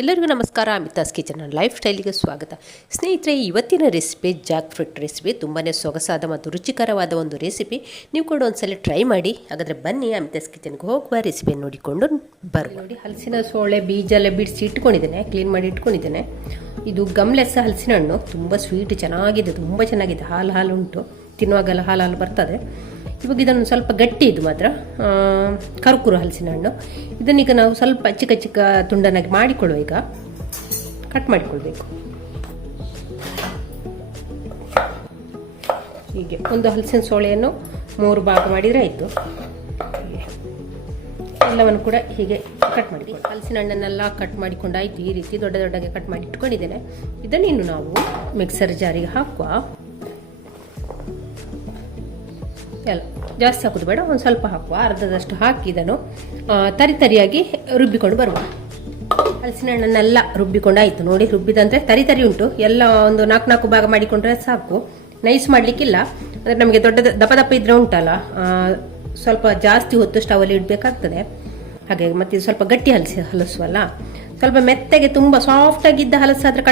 ಎಲ್ಲರಿಗೂ ನಮಸ್ಕಾರ. Amitha's kitchen life ಸ್ಟೈಲಿಗೆ ಸ್ವಾಗತ. ಸ್ನೇಹಿತರೆ, ಇವತ್ತಿನ ರೆಸಿಪಿ ಜಾಕ್ ಫ್ರೂಟ್ ರೆಸಿಪಿ. ತುಂಬಾ ಸೊಗಸಾದ ಮತ್ತು ರುಚಿಕರವಾದ ಒಂದು ರೆಸಿಪಿ. ನೀವು ಕೂಡ ಒಂದ್ಸಲ ಟ್ರೈ ಮಾಡಿ. ಹಾಗಾದರೆ ಬನ್ನಿ ಅಮಿತಾಸ್ ಕಿಚನ್ಗೆ ಹೋಗುವ ರೆಸಿಪಿ ನೋಡಿಕೊಂಡು ಬರುವ. ನೋಡಿ, ಹಲಸಿನ ಸೋಳೆ ಬೀಜ ಎಲ್ಲ ಬಿಡಿಸಿ ಇಟ್ಕೊಂಡಿದ್ದೇನೆ, ಕ್ಲೀನ್ ಮಾಡಿ ಇಟ್ಕೊಂಡಿದ್ದೇನೆ. ಇದು ಗಮ್ಲೆಸ್ ಹಲಸಿನ ಹಣ್ಣು, ತುಂಬ ಸ್ವೀಟ್, ಚೆನ್ನಾಗಿದೆ, ತುಂಬ ಚೆನ್ನಾಗಿದೆ. ಹಾಲು ಉಂಟು, ತಿನ್ನುವಾಗೆಲ್ಲ ಹಾಲು ಬರ್ತದೆ. ಇವಾಗ ಇದನ್ನು ಸ್ವಲ್ಪ ಗಟ್ಟಿ, ಇದು ಮಾತ್ರ ಕರ್ಕುರು ಹಲಸಿನ ಹಣ್ಣು. ಇದನ್ನೀಗ ನಾವು ಸ್ವಲ್ಪ ಚಿಕ್ಕ ಚಿಕ್ಕ ತುಂಡನ್ನಾಗಿ ಮಾಡಿಕೊಳ್ಳುವ. ಈಗ ಕಟ್ ಮಾಡಿಕೊಳ್ಬೇಕು. ಹೀಗೆ ಒಂದು ಹಲಸಿನ ಸೋಳೆಯನ್ನು 3 ಭಾಗ ಮಾಡಿದರೆ ಆಯಿತು. ಎಲ್ಲವನ್ನು ಕೂಡ ಹೀಗೆ ಕಟ್ ಮಾಡಿ, ಹಲಸಿನ ಹಣ್ಣನ್ನೆಲ್ಲ ಕಟ್ ಮಾಡಿಕೊಂಡಾಯಿತು. ಈ ರೀತಿ ದೊಡ್ಡ ದೊಡ್ಡಗೆ ಕಟ್ ಮಾಡಿ ಇಟ್ಕೊಂಡಿದ್ದೇನೆ. ಇದನ್ನು ಇನ್ನು ನಾವು ಮಿಕ್ಸರ್ ಜಾರಿಗೆ ಹಾಕುವ. ಎಲ್ಲ ಜಾಸ್ತಿ ಹಾಕೋದು ಬೇಡ, ಒಂದು ಸ್ವಲ್ಪ ಹಾಕುವ. ಅರ್ಧದಷ್ಟು ಹಾಕಿ ಇದನ್ನು ತರಿಯಾಗಿ ರುಬ್ಬಿಕೊಂಡು ಬರುವ. ಹಲಸಿನ ಹಣ್ಣನ್ನೆಲ್ಲ ರುಬ್ಬಿಕೊಂಡಾಯಿತು. ನೋಡಿ, ರುಬ್ಬಿದಂದ್ರೆ ತರಿ ಉಂಟು. ಎಲ್ಲ ಒಂದು 4 ಭಾಗ ಮಾಡಿಕೊಂಡ್ರೆ ಸಾಕು. ನೈಸ್ ಮಾಡಲಿಕ್ಕಿಲ್ಲ. ಅಂದರೆ ನಮಗೆ ದಪ್ಪ ಇದ್ರೆ ಉಂಟಲ್ಲ, ಸ್ವಲ್ಪ ಜಾಸ್ತಿ ಹೊತ್ತು ಸ್ಟವಲ್ಲಿ ಇಡಬೇಕಾಗ್ತದೆ. ಹಾಗೆ ಮತ್ತೆ ಇದು ಸ್ವಲ್ಪ ಗಟ್ಟಿ ಹಲಸುವಲ್ಲ, ಸ್ವಲ್ಪ ಮೆತ್ತಗೆ ತುಂಬ ಸಾಫ್ಟ್ ಆಗಿದ್ದ ಹಲಸಾದ್ರೆ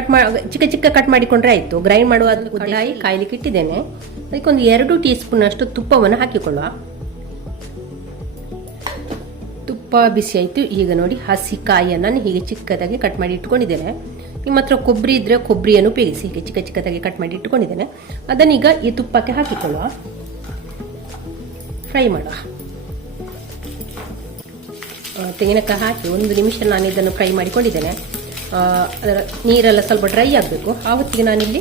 ಚಿಕ್ಕ ಚಿಕ್ಕ ಕಟ್ ಮಾಡಿಕೊಂಡ್ರೆ ಆಯಿತು. ಗ್ರೈಂಡ್ ಮಾಡುವ ಕಡಾಯಿ ಕಾಯ್ಲಿಕ್ಕೆ ಇಟ್ಟಿದ್ದೇನೆ. ಅದಕ್ಕೊಂದು 2 ಟೀ ಸ್ಪೂನ್ ಅಷ್ಟು ತುಪ್ಪವನ್ನು ಹಾಕಿಕೊಳ್ಳುವ. ತುಪ್ಪ ಬಿಸಿ ಆಯಿತು. ಈಗ ನೋಡಿ, ಹಸಿ ಕಾಯಿಯನ್ನು ಹೀಗೆ ಚಿಕ್ಕದಾಗಿ ಕಟ್ ಮಾಡಿ ಇಟ್ಕೊಂಡಿದ್ದೇನೆ. ನಿಮ್ಮ ಹತ್ರ ಕೊಬ್ಬರಿ ಇದ್ರೆ ಕೊಬ್ಬರಿಯನ್ನು ಉಪಯೋಗಿಸಿ. ಹೀಗೆ ಚಿಕ್ಕ ಚಿಕ್ಕದಾಗಿ ಕಟ್ ಮಾಡಿ ಇಟ್ಕೊಂಡಿದ್ದೇನೆ. ಅದನ್ನೀಗ ಈ ತುಪ್ಪಕ್ಕೆ ಹಾಕಿಕೊಳ್ಳುವ. ಫ್ರೈ ಮಾಡುವ. ತೆಂಗಿನಕಾಯಿ ಹಾಕಿ 1 ನಿಮಿಷ ನಾನು ಇದನ್ನು ಫ್ರೈ ಮಾಡಿಕೊಂಡಿದ್ದೇನೆ. ಅದರ ನೀರೆಲ್ಲ ಸ್ವಲ್ಪ ಡ್ರೈ ಆಗಬೇಕು. ಆ ಹೊತ್ತಿಗೆ ನಾನಿಲ್ಲಿ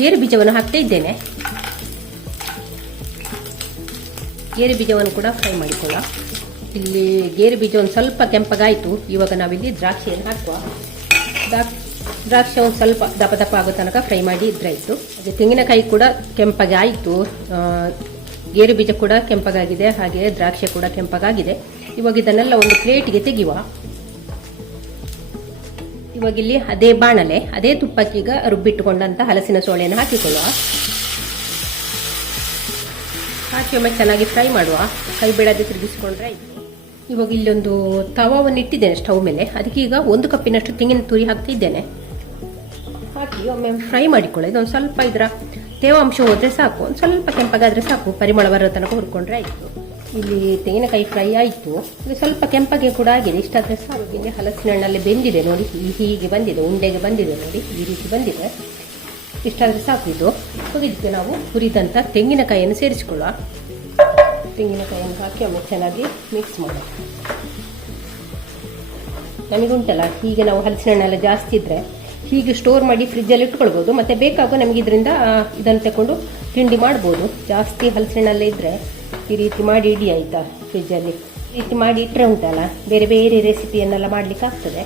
ಗೇರು ಬೀಜವನ್ನು ಹಾಕ್ತಾ ಇದ್ದೇನೆ. ಗೇರು ಬೀಜವನ್ನು ಕೂಡ ಫ್ರೈ ಮಾಡಿಕೊಳ್ಳ. ಇಲ್ಲಿ ಗೇರು ಬೀಜ ಒಂದು ಸ್ವಲ್ಪ ಕೆಂಪಗಾಯಿತು. ಇವಾಗ ನಾವಿಲ್ಲಿ ದ್ರಾಕ್ಷಿಯನ್ನು ಹಾಕುವ. ದ್ರಾಕ್ಷಿ ಒಂದು ಸ್ವಲ್ಪ ದಪ್ಪ ಆಗೋ ತನಕ ಫ್ರೈ ಮಾಡಿ ಇದ್ರಾಯಿತು. ಹಾಗೆ ತೆಂಗಿನಕಾಯಿ ಕೂಡ ಕೆಂಪಗೆ ಆಯಿತು. ಗೇರು ಬೀಜ ಕೂಡ ಕೆಂಪಗಾಗಿದೆ, ಹಾಗೆ ದ್ರಾಕ್ಷಿ ಕೂಡ ಕೆಂಪಗಾಗಿದೆ. ಇವಾಗ ಇದನ್ನೆಲ್ಲ ಒಂದು ಪ್ಲೇಟಿಗೆ ತೆಗೆಯುವ. ಇವಾಗ ಇಲ್ಲಿ ಅದೇ ಬಾಣಲೆ, ಅದೇ ತುಪ್ಪಕ್ಕೀಗ ರುಬ್ಬಿಟ್ಟುಕೊಂಡಂತ ಹಲಸಿನ ಸೋಳೆಯನ್ನು ಹಾಕಿಕೊಳ್ಳುವ. ಹಾಕಿ ಒಮ್ಮೆ ಚೆನ್ನಾಗಿ ಫ್ರೈ ಮಾಡುವ. ಕೈ ಬಿಡದೆ ತಿರುಗಿಸಿಕೊಂಡ್ರೆ ಆಯಿತು. ಇವಾಗ ಇಲ್ಲೊಂದು ತವಾವನ್ನು ಇಟ್ಟಿದ್ದೇನೆ ಸ್ಟವ್ ಮೇಲೆ. ಅದಕ್ಕೆ ಈಗ 1 ಕಪ್ಪಿನಷ್ಟು ತೆಂಗಿನ ತುರಿ ಹಾಕ್ತಾ ಇದ್ದೇನೆ. ಹಾಕಿ ಒಮ್ಮೆ ಫ್ರೈ ಮಾಡಿಕೊಳ್ಳಿ. ಇದೊಂದು ಸ್ವಲ್ಪ ಇದರ ತೇವಾಂಶ ಹೋದರೆ ಸಾಕು, ಒಂದು ಸ್ವಲ್ಪ ಕೆಂಪಗಾದರೆ ಸಾಕು. ಪರಿಮಳ ಬರೋ ತನಕ ಹುರ್ಕೊಂಡ್ರೆ ಆಯಿತು. ಇಲ್ಲಿ ತೆಂಗಿನಕಾಯಿ ಫ್ರೈ ಆಯಿತು. ಇದು ಸ್ವಲ್ಪ ಕೆಂಪಗೆ ಕೂಡ ಆಗಿದೆ. ಇಷ್ಟಾದರೆ ಸಾಕು. ಇಲ್ಲಿ ಹಲಸಿನ ಹಣ್ಣಲ್ಲಿ ಬೆಂದಿದೆ ನೋಡಿ, ಹೀಗೆ ಬಂದಿದೆ, ಉಂಡೆಗೆ ಬಂದಿದೆ ನೋಡಿ, ಈ ರೀತಿ ಬಂದಿದೆ. ಇಷ್ಟಾದರೆ ಸಾಕು. ಇದು ಇದಕ್ಕೆ ನಾವು ಹುರಿದಂಥ ತೆಂಗಿನಕಾಯಿಯನ್ನು ಸೇರಿಸಿಕೊಳ್ಳುವ. ತೆಂಗಿನಕಾಯಿಯನ್ನು ಹಾಕಿ ಒಮ್ಮೆ ಚೆನ್ನಾಗಿ ಮಿಕ್ಸ್ ಮಾಡೋಣ. ನಮಗುಂಟಲ್ಲ, ಹೀಗೆ ನಾವು ಹಲಸಿನ ಹಣ್ಣೆಲ್ಲ ಜಾಸ್ತಿ ಇದ್ದರೆ ಹೀಗೆ ಸ್ಟೋರ್ ಮಾಡಿ ಫ್ರಿಜ್ಜಲ್ಲಿ ಇಟ್ಕೊಳ್ಬೋದು. ಮತ್ತು ಬೇಕಾಗೋ ನಮಗೆ ಇದರಿಂದ ಇದನ್ನು ತಗೊಂಡು ತಿಂಡಿ ಮಾಡ್ಬೋದು. ಜಾಸ್ತಿ ಹಲಸಿನ ಹಣ್ಣಲ್ಲೇ ಇದ್ದರೆ ಈ ರೀತಿ ಮಾಡಿ ಇಡಿ, ಆಯಿತಾ, ಫ್ರಿಜ್ಜಲ್ಲಿ ಈ ರೀತಿ ಮಾಡಿ ಇಟ್ಟರೆ ಉಂಟಲ್ಲ, ಬೇರೆ ಬೇರೆ ರೆಸಿಪಿಯನ್ನೆಲ್ಲ ಮಾಡಲಿಕ್ಕೆ ಆಗ್ತದೆ.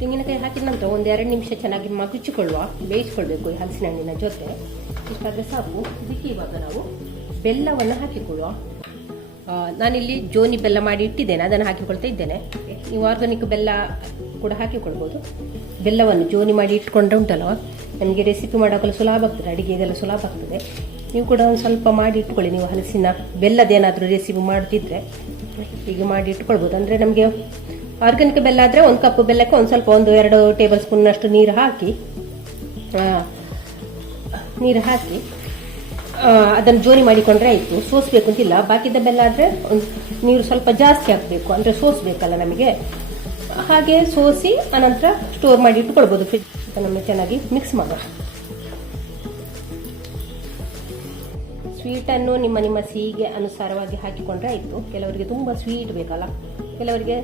ತೆಂಗಿನಕಾಯಿ ಹಾಕಿದ ನಂತರ 1-2 ನಿಮಿಷ ಚೆನ್ನಾಗಿ ಮಗುಚಿಕೊಳ್ಳುವ, ಬೇಯಿಸ್ಕೊಳ್ಬೇಕು ಈ ಹಲಸಿನ ಹಣ್ಣಿನ ಜೊತೆ. ಇಷ್ಟಾದರೆ ಸಾಕು. ಇದಕ್ಕೆ ಇವಾಗ ನಾವು ಬೆಲ್ಲವನ್ನು ಹಾಕಿಕೊಳ್ಳುವ. ನಾನಿಲ್ಲಿ ಜೋನಿ ಬೆಲ್ಲ ಮಾಡಿ ಇಟ್ಟಿದ್ದೇನೆ, ಅದನ್ನು ಹಾಕಿಕೊಳ್ತಾ ಇದ್ದೇನೆ. ನೀವು ಆರ್ಗಾನಿಕ್ ಬೆಲ್ಲ ಕೂಡ ಹಾಕಿಕೊಳ್ಬೋದು. ಬೆಲ್ಲವನ್ನು ಜೋನಿ ಮಾಡಿ ಇಟ್ಕೊಂಡ್ರೆ ಉಂಟಲ್ಲ, ನಮಗೆ ರೆಸಿಪಿ ಮಾಡೋಕ್ಕಲ್ಲ ಸುಲಭ ಆಗ್ತದೆ, ಅಡುಗೆಗೆಲ್ಲ ಸುಲಭ ಆಗ್ತದೆ. ನೀವು ಕೂಡ ಒಂದು ಸ್ವಲ್ಪ ಮಾಡಿ ಇಟ್ಕೊಳ್ಳಿ. ನೀವು ಹಲಸಿನ ಬೆಲ್ಲದೇನಾದರೂ ರೆಸಿಪಿ ಮಾಡ್ತಿದ್ರೆ ಹೀಗೆ ಮಾಡಿ ಇಟ್ಕೊಳ್ಬೋದು. ಅಂದರೆ ನಮಗೆ ಆರ್ಗಾನಿಕ್ ಬೆಲ್ಲ ಆದರೆ 1 ಕಪ್ ಬೆಲ್ಲಕ್ಕೆ ಒಂದು ಸ್ವಲ್ಪ 1-2 ಟೇಬಲ್ ಸ್ಪೂನ್ನಷ್ಟು ನೀರು ಹಾಕಿ ಅದನ್ನು ಜೋನಿ ಮಾಡಿಕೊಂಡ್ರೆ ಆಯಿತು. ಸೋಸಬೇಕು ಅಂತಿಲ್ಲ. ಬಾಕಿದ ಬೆಲ್ಲ ಆದರೆ ಒಂದು ನೀರು ಸ್ವಲ್ಪ ಜಾಸ್ತಿ ಹಾಕಬೇಕು, ಅಂದರೆ ಸೋಸಬೇಕಲ್ಲ ನಮಗೆ. ಹಾಗೆ ಸೋಸಿ ಅನಂತರ ಸ್ಟೋರ್ ಮಾಡಿ ಇಟ್ಕೊಳ್ಬೋದು ಫ್ರಿಜ್. ಅದನ್ನು ಚೆನ್ನಾಗಿ ಮಿಕ್ಸ್ ಮಾಡೋಣ. ಸ್ವೀಟನ್ನು ನಿಮ್ಮ ಸಿಹಿಗೆ ಅನುಸಾರವಾಗಿ ಹಾಕಿಕೊಂಡ್ರೆ ಆಯಿತು. ಕೆಲವರಿಗೆ ತುಂಬ ಸ್ವೀಟ್ ಬೇಕಲ್ಲ, ಕೆಲವರಿಗೆ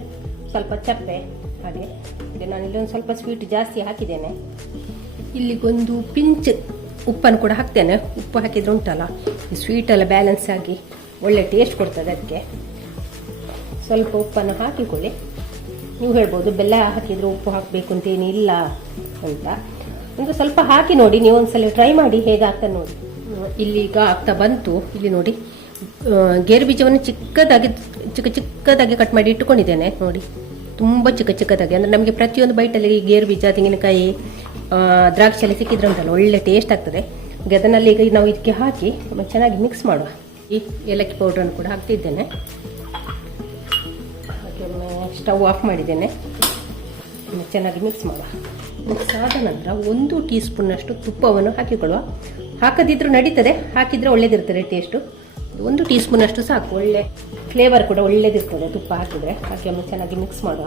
ಸ್ವಲ್ಪ ಚಪ್ಪೆ. ಹಾಗೆ ನಾನಿಲ್ಲಿ ಒಂದು ಸ್ವಲ್ಪ ಸ್ವೀಟ್ ಜಾಸ್ತಿ ಹಾಕಿದ್ದೇನೆ. ಇಲ್ಲಿಗೊಂದು ಪಿಂಚ್ ಉಪ್ಪನ್ನು ಕೂಡ ಹಾಕ್ತೇನೆ. ಉಪ್ಪು ಹಾಕಿದ್ರೆ ಉಂಟಲ್ಲ, ಈ ಸ್ವೀಟೆಲ್ಲ ಬ್ಯಾಲೆನ್ಸ್ ಆಗಿ ಒಳ್ಳೆ ಟೇಸ್ಟ್ ಕೊಡ್ತದೆ. ಅದಕ್ಕೆ ಸ್ವಲ್ಪ ಉಪ್ಪನ್ನು ಹಾಕಿಕೊಳ್ಳಿ. ನೀವು ಹೇಳ್ಬೋದು ಬೆಲ್ಲ ಹಾಕಿದರೆ ಉಪ್ಪು ಹಾಕಬೇಕು ಅಂತೇನಿಲ್ಲ ಅಂತ. ಅಂದರೆ ಸ್ವಲ್ಪ ಹಾಕಿ ನೋಡಿ, ನೀವು ಒಂದ್ಸಲ ಟ್ರೈ ಮಾಡಿ ಹೇಗಾಗ್ತದೆ ನೋಡಿ. ಇಲ್ಲಿಗ ಆಗ್ತಾ ಬಂತು. ಇಲ್ಲಿ ನೋಡಿ, ಗೇರು ಬೀಜವನ್ನು ಚಿಕ್ಕದಾಗಿ ಕಟ್ ಮಾಡಿ ಇಟ್ಟುಕೊಂಡಿದ್ದೇನೆ ನೋಡಿ, ತುಂಬ ಚಿಕ್ಕದಾಗಿ. ಅಂದರೆ ನಮಗೆ ಪ್ರತಿಯೊಂದು ಬೈಟಲ್ಲಿ ಗೇರು ಬೀಜ, ತೆಂಗಿನಕಾಯಿ, ದ್ರಾಕ್ಷಿ ಎಲ್ಲ ಸಿಕ್ಕಿದ್ರೆ ಉಂಟಲ್ಲ, ಒಳ್ಳೆ ಟೇಸ್ಟ್ ಆಗ್ತದೆ. ಅದನ್ನಲ್ಲಿ ಈಗ ನಾವು ಇದಕ್ಕೆ ಹಾಕಿ ಚೆನ್ನಾಗಿ ಮಿಕ್ಸ್ ಮಾಡುವ. ಈ ಏಲಕ್ಕಿ ಪೌಡ್ರನ್ನು ಕೂಡ ಹಾಕ್ತಿದ್ದೇನೆ. ಸ್ಟವ್ ಆಫ್ ಮಾಡಿದ್ದೇನೆ. ಚೆನ್ನಾಗಿ ಮಿಕ್ಸ್ ಮಾಡುವ. ಮಿಕ್ಸ್ ಆದ ನಂತರ 1 ಟೀ ಸ್ಪೂನ್ನಷ್ಟು ತುಪ್ಪವನ್ನು ಹಾಕಿಕೊಳ್ಳುವ. ಹಾಕದಿದ್ರೂ ನಡೀತದೆ, ಹಾಕಿದರೆ ಒಳ್ಳೇದಿರ್ತದೆ ಟೇಸ್ಟು. 1 ಟೀ ಸ್ಪೂನಷ್ಟು ಸಾಕು, ಒಳ್ಳೆ ಫ್ಲೇವರ್ ಕೂಡ ಒಳ್ಳೇದಿರ್ತದೆ ತುಪ್ಪ ಹಾಕಿದರೆ. ಹಾಕಿ ಒಮ್ಮೆ ಚೆನ್ನಾಗಿ ಮಿಕ್ಸ್ ಮಾಡುವ.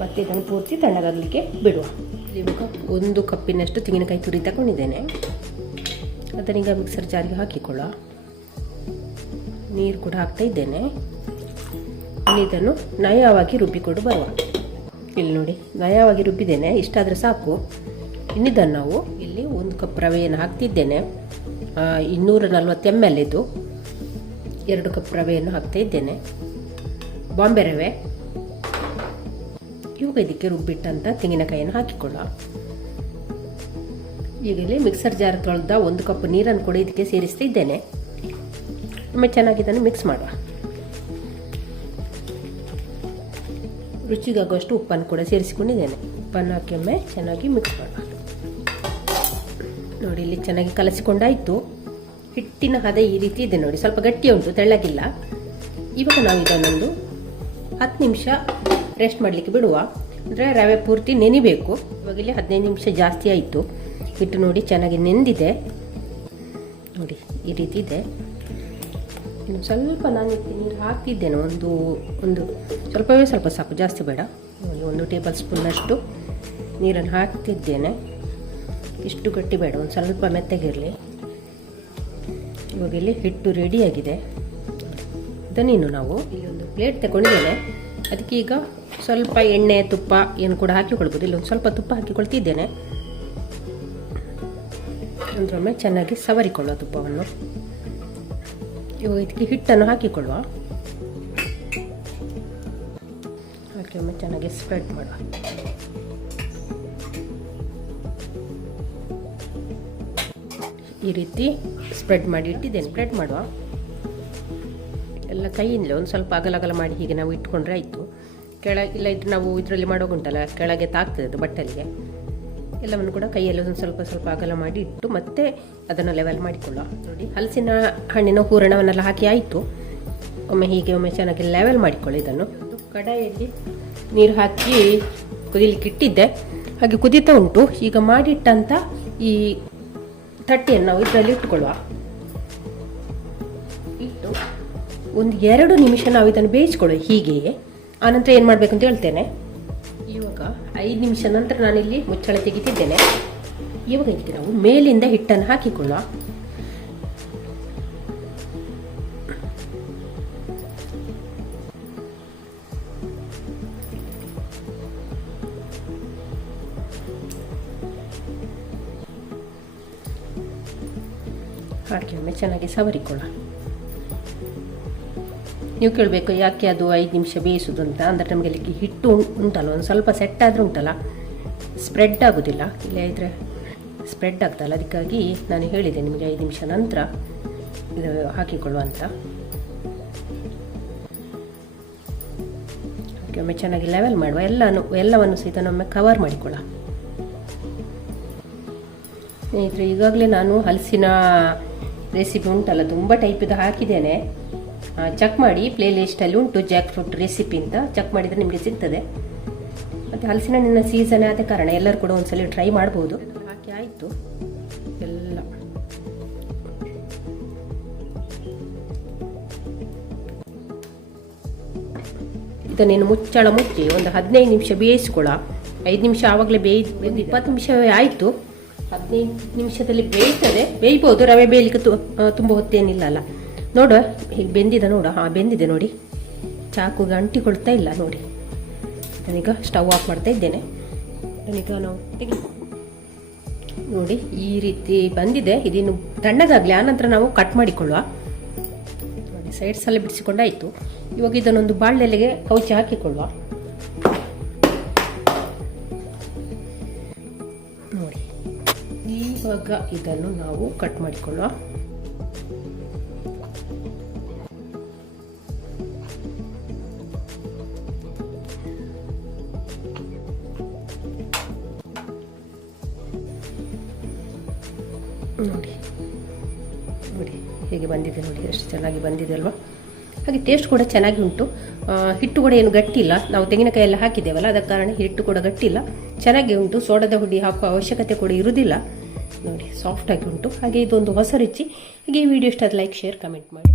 ಮತ್ತು ಇದನ್ನು ಪೂರ್ತಿ ತಣ್ಣಗಾಗಲಿಕ್ಕೆ ಬಿಡುವ. ಇವಾಗ 1 ಕಪ್ಪಿನಷ್ಟು ತೆಂಗಿನಕಾಯಿ ತುರಿ ತಗೊಂಡಿದ್ದೇನೆ. ಅದನ್ನೀಗ ಮಿಕ್ಸರ್ ಜಾರಿಗೆ ಹಾಕಿಕೊಳ್ಳುವ. ನೀರು ಕೂಡ ಹಾಕ್ತಾ ಇದ್ದೇನೆ. ಇದನ್ನು ನಯವಾಗಿ ರುಬ್ಬಿಕೊಂಡು ಬರುವ. ಇಲ್ಲಿ ನೋಡಿ, ನಯವಾಗಿ ರುಬ್ಬಿದ್ದೇನೆ. ಇಷ್ಟಾದರೆ ಸಾಕು. ಇನ್ನಿದನ್ನು ನಾವು ಇಲ್ಲಿ 1 ಕಪ್ ರವೆಯನ್ನು ಹಾಕ್ತಿದ್ದೇನೆ. 240 ml ಇದು. 2 ಕಪ್ ರವೆಯನ್ನು ಹಾಕ್ತಾ ಇದ್ದೇನೆ, ಬಾಂಬೆ ರವೆ. ಇವಾಗ ಇದಕ್ಕೆ ರುಬ್ಬಿಟ್ಟಂಥ ತೆಂಗಿನಕಾಯಿಯನ್ನು ಹಾಕಿಕೊಳ್ಳುವ. ಈಗ ಇಲ್ಲಿ ಮಿಕ್ಸರ್ ಜಾರ್ ತೊಳೆದ 1 ಕಪ್ ನೀರನ್ನು ಕೂಡ ಇದಕ್ಕೆ ಸೇರಿಸ್ತಾ ಇದ್ದೇನೆ. ಒಮ್ಮೆ ಚೆನ್ನಾಗಿ ಇದನ್ನು ಮಿಕ್ಸ್ ಮಾಡುವ. ರುಚಿಗಾಗುವಷ್ಟು ಉಪ್ಪನ್ನು ಕೂಡ ಸೇರಿಸಿಕೊಂಡಿದ್ದೇನೆ. ಉಪ್ಪನ್ನು ಹಾಕಿ ಒಮ್ಮೆ ಚೆನ್ನಾಗಿ ಮಿಕ್ಸ್ ಮಾಡುವ. ನೋಡಿ, ಇಲ್ಲಿ ಚೆನ್ನಾಗಿ ಕಲಸಿಕೊಂಡಾಯಿತು. ಹಿಟ್ಟಿನ ಹದ ಈ ರೀತಿ ಇದೆ ನೋಡಿ, ಸ್ವಲ್ಪ ಗಟ್ಟಿ ಉಂಟು, ತೆಳ್ಳಗಿಲ್ಲ. ಇವಾಗ ನಾವು ಇದನ್ನೊಂದು 10 ನಿಮಿಷ ರೆಸ್ಟ್ ಮಾಡಲಿಕ್ಕೆ ಬಿಡುವ. ಅಂದರೆ ರವೆ ಪೂರ್ತಿ ನೆನಿಬೇಕು. ಇವಾಗ ಇಲ್ಲಿ 15 ನಿಮಿಷ ಜಾಸ್ತಿ ಆಯಿತು. ಹಿಟ್ಟು ನೋಡಿ ಚೆನ್ನಾಗಿ ನೆಂದಿದೆ ನೋಡಿ, ಈ ರೀತಿ ಇದೆ. ಇನ್ನು ಸ್ವಲ್ಪ ನಾನು ನೀರು ಹಾಕ್ತಿದ್ದೇನೆ. ಒಂದು ಸ್ವಲ್ಪವೇ ಸ್ವಲ್ಪ ಸಾಕು, ಜಾಸ್ತಿ ಬೇಡ. 1 ಟೇಬಲ್ ಸ್ಪೂನ್ನಷ್ಟು ನೀರನ್ನು ಹಾಕ್ತಿದ್ದೇನೆ. ಇಷ್ಟು ಗಟ್ಟಿ ಬೇಡ, ಒಂದು ಸ್ವಲ್ಪ ಮೆತ್ತಗಿರಲಿ. ಇವಾಗ ಇಲ್ಲಿ ಹಿಟ್ಟು ರೆಡಿಯಾಗಿದೆ. ಇದನ್ನೇನು ನಾವು ಇಲ್ಲಿ ಒಂದು ಪ್ಲೇಟ್ ತಗೊಂಡಿದ್ದೇನೆ. ಅದಕ್ಕೆ ಈಗ ಸ್ವಲ್ಪ ಎಣ್ಣೆ ತುಪ್ಪ ಏನು ಕೂಡ ಹಾಕಿಕೊಳ್ಬೋದು. ಇಲ್ಲೊಂದು ಸ್ವಲ್ಪ ತುಪ್ಪ ಹಾಕಿಕೊಳ್ತಿದ್ದೇನೆ. ಅದರೊಮ್ಮೆ ಚೆನ್ನಾಗಿ ಸವರಿಕೊಳ್ಳುವ ತುಪ್ಪವನ್ನು. ಇವಾಗ ಇದಕ್ಕೆ ಹಿಟ್ಟನ್ನು ಹಾಕಿಕೊಳ್ಳುವ. ಹಾಕಿ ಒಮ್ಮೆ ಚೆನ್ನಾಗಿ ಸ್ಪ್ರೆಡ್ ಮಾಡುವ. ಈ ರೀತಿ ಸ್ಪ್ರೆಡ್ ಮಾಡಿ ಇಟ್ಟಿದ್ದೇನೆ. ಸ್ಪ್ರೆಡ್ ಮಾಡುವ. ಎಲ್ಲ ಕೈಯಿಂದಲೇ ಒಂದು ಸ್ವಲ್ಪ ಅಗಲ ಮಾಡಿ ಹೀಗೆ ನಾವು ಇಟ್ಕೊಂಡ್ರೆ ಆಯಿತು. ಕೆಳಗೆ ಇಲ್ಲ ಇದ್ರೆ ನಾವು ಇದರಲ್ಲಿ ಮಾಡೋಗುಂಟಲ್ಲ, ಕೆಳಗೆ ತಾಗ್ತದೆ ಅದು ಬಟ್ಟಲಿಗೆ. ಎಲ್ಲವನ್ನು ಕೂಡ ಕೈಯಲ್ಲಿ ಒಂದು ಸ್ವಲ್ಪ ಅಗಲ ಮಾಡಿ ಇಟ್ಟು ಮತ್ತೆ ಅದನ್ನು ಲೆವೆಲ್ ಮಾಡಿಕೊಳ್ಳುವ. ನೋಡಿ, ಹಲಸಿನ ಹಣ್ಣಿನ ಹೂರಣವನ್ನೆಲ್ಲ ಹಾಕಿ ಆಯಿತು. ಒಮ್ಮೆ ಚೆನ್ನಾಗಿ ಲೆವೆಲ್ ಮಾಡಿಕೊಳ್ಳಿ. ಇದನ್ನು ಕಡಾಯಿಯಲ್ಲಿ ನೀರು ಹಾಕಿ ಕುದಿಲಿಕ್ಕೆ ಇಟ್ಟಿದ್ದೆ, ಹಾಗೆ ಕುದೀತಾ ಉಂಟು. ಈಗ ಮಾಡಿಟ್ಟಂಥ ಈ ತಟ್ಟೆಯನ್ನು ನಾವು ಇದರಲ್ಲಿ ಇಟ್ಟುಕೊಳ್ಳುವ. ಇಟ್ಟು ಒಂದು 2 ನಿಮಿಷ ನಾವು ಇದನ್ನು ಬೇಯಿಸ್ಕೊಳ್ಳುವ ಹೀಗೆಯೇ. ಆನಂತರ ಏನು ಮಾಡಬೇಕು ಅಂತ ಹೇಳ್ತೇನೆ. ಇವಾಗ 5 ನಿಮಿಷ ನಂತರ ನಾನಿಲ್ಲಿ ಮುಚ್ಚಳ ತೆಗಿತಿದ್ದೇನೆ. ಇವಾಗ ಇದಕ್ಕೆ ನಾವು ಮೇಲಿಂದ ಹಿಟ್ಟನ್ನು ಹಾಕಿಕೊಳ್ಳುವ. ಹಾಕಿ ಒಮ್ಮೆ ಚೆನ್ನಾಗಿ ಸವರಿಕೊಳ್ಳ. ನೀವು ಕೇಳಬೇಕು ಯಾಕೆ ಅದು 5 ನಿಮಿಷ ಬೇಯಿಸೋದು ಅಂತ. ಅಂದರೆ ನಮಗೆ ಇಲ್ಲಿ ಹಿಟ್ಟು ಉಂಟಲ್ಲ, ಒಂದು ಸ್ವಲ್ಪ ಸೆಟ್ ಆದರೆ ಉಂಟಲ್ಲ, ಸ್ಪ್ರೆಡ್ ಆಗೋದಿಲ್ಲ. ಇಲ್ಲ ಇದ್ರೆ ಸ್ಪ್ರೆಡ್ ಆಗ್ತಲ್ಲ, ಅದಕ್ಕಾಗಿ ನಾನು ಹೇಳಿದೆ ನಿಮಗೆ 5 ನಿಮಿಷ ನಂತರ ಇದು ಹಾಕಿಕೊಳ್ಳುವ ಅಂತ. ಹಾಕಿ ಒಮ್ಮೆ ಚೆನ್ನಾಗಿ ಲೆವೆಲ್ ಮಾಡುವ. ಎಲ್ಲವನ್ನು ಸಹಿತ ಒಮ್ಮೆ ಕವರ್ ಮಾಡಿಕೊಳ್ಳ. ಸ್ನೇಹಿತರೆ, ಈಗಾಗಲೇ ನಾನು ಹಲಸಿನ ರೆಸಿಪಿ ಉಂಟಲ್ಲ, ತುಂಬ ಟೈಪಿದು ಹಾಕಿದ್ದೇನೆ. ಚೆಕ್ ಮಾಡಿ, ಪ್ಲೇ ಲಿಸ್ಟಲ್ಲಿ ಉಂಟು ಜಾಕ್ ಫ್ರೂಟ್ ರೆಸಿಪಿ ಅಂತ. ಚೆಕ್ ಮಾಡಿದರೆ ನಿಮಗೆ ಸಿಗ್ತದೆ. ಮತ್ತು ಹಲಸಿನ ಹಣ್ಣಿನ ಸೀಸನ್ ಆದ ಕಾರಣ ಎಲ್ಲರೂ ಕೂಡ ಒಂದ್ಸಲ ಟ್ರೈ ಮಾಡ್ಬೋದು. ಹಾಕಿ ಆಯಿತು ಎಲ್ಲ. ಇದನ್ನೇನು ಮುಚ್ಚಳ ಮುಚ್ಚಿ ಒಂದು 15 ನಿಮಿಷ ಬೇಯಿಸ್ಕೊಳ್ಳ. 5 ನಿಮಿಷ ಆವಾಗಲೇ ಒಂದು 20 ನಿಮಿಷವೇ ಆಯಿತು. 15 ನಿಮಿಷದಲ್ಲಿ ಬೇಯ್ಬೋದು. ರವೆ ಬೇಯಲಿಕ್ಕೆ ತುಂಬ ಹೊತ್ತೇನಿಲ್ಲ ಅಲ್ಲ. ನೋಡುವ ಹೀಗೆ ಬೆಂದಿದೆ, ಬೆಂದಿದೆ ನೋಡಿ. ಚಾಕುಗೆ ಅಂಟಿಕೊಳ್ತಾ ಇಲ್ಲ ನೋಡಿ. ನಾನೀಗ ಸ್ಟವ್ ಆಫ್ ಮಾಡ್ತಾ ಇದ್ದೇನೆ. ನಾನೀಗ ನಾವು ನೋಡಿ ಈ ರೀತಿ ಬಂದಿದೆ. ಇದಿನ್ನು ತಣ್ಣಗಾಗಲಿ, ಆನಂತರ ನಾವು ಕಟ್ ಮಾಡಿಕೊಳ್ಳುವ. ನೋಡಿ, ಸೈಡ್ಸಲ್ಲಿ ಬಿಡಿಸಿಕೊಂಡಾಯಿತು. ಇವಾಗ ಇದನ್ನೊಂದು ಬಾಳೆಲೆಗೆ ಕೌಚಿ ಹಾಕಿಕೊಳ್ಳುವ. ನೋಡಿ, ಇವಾಗ ಇದನ್ನು ನಾವು ಕಟ್ ಮಾಡಿಕೊಳ್ಳುವ. ನೋಡಿ ಹೇಗೆ ಬಂದಿದೆ ನೋಡಿ, ಎಷ್ಟು ಚೆನ್ನಾಗಿ ಬಂದಿದೆ ಅಲ್ವಾ. ಹಾಗೆ ಟೇಸ್ಟ್ ಕೂಡ ಚೆನ್ನಾಗಿ ಉಂಟು. ಹಿಟ್ಟು ಕೂಡ ಏನು ಗಟ್ಟಿಲ್ಲ, ನಾವು ತೆಂಗಿನಕಾಯಿ ಎಲ್ಲ ಹಾಕಿದ್ದೇವಲ್ಲ ಅದರ ಕಾರಣ ಹಿಟ್ಟು ಕೂಡ ಗಟ್ಟಿಲ್ಲ, ಚೆನ್ನಾಗಿ ಉಂಟು. ಸೋಡಾದ ಹುಡಿ ಹಾಕುವ ಅವಶ್ಯಕತೆ ಕೂಡ ಇರುವುದಿಲ್ಲ. ನೋಡಿ ಸಾಫ್ಟ್ ಆಗಿ ಉಂಟು. ಹಾಗೆ ಇದೊಂದು ಹೊಸ ರುಚಿ. ಹಾಗೆ ಈ ವಿಡಿಯೋ ಇಷ್ಟ ಲೈಕ್ ಶೇರ್ ಕಮೆಂಟ್ ಮಾಡಿ.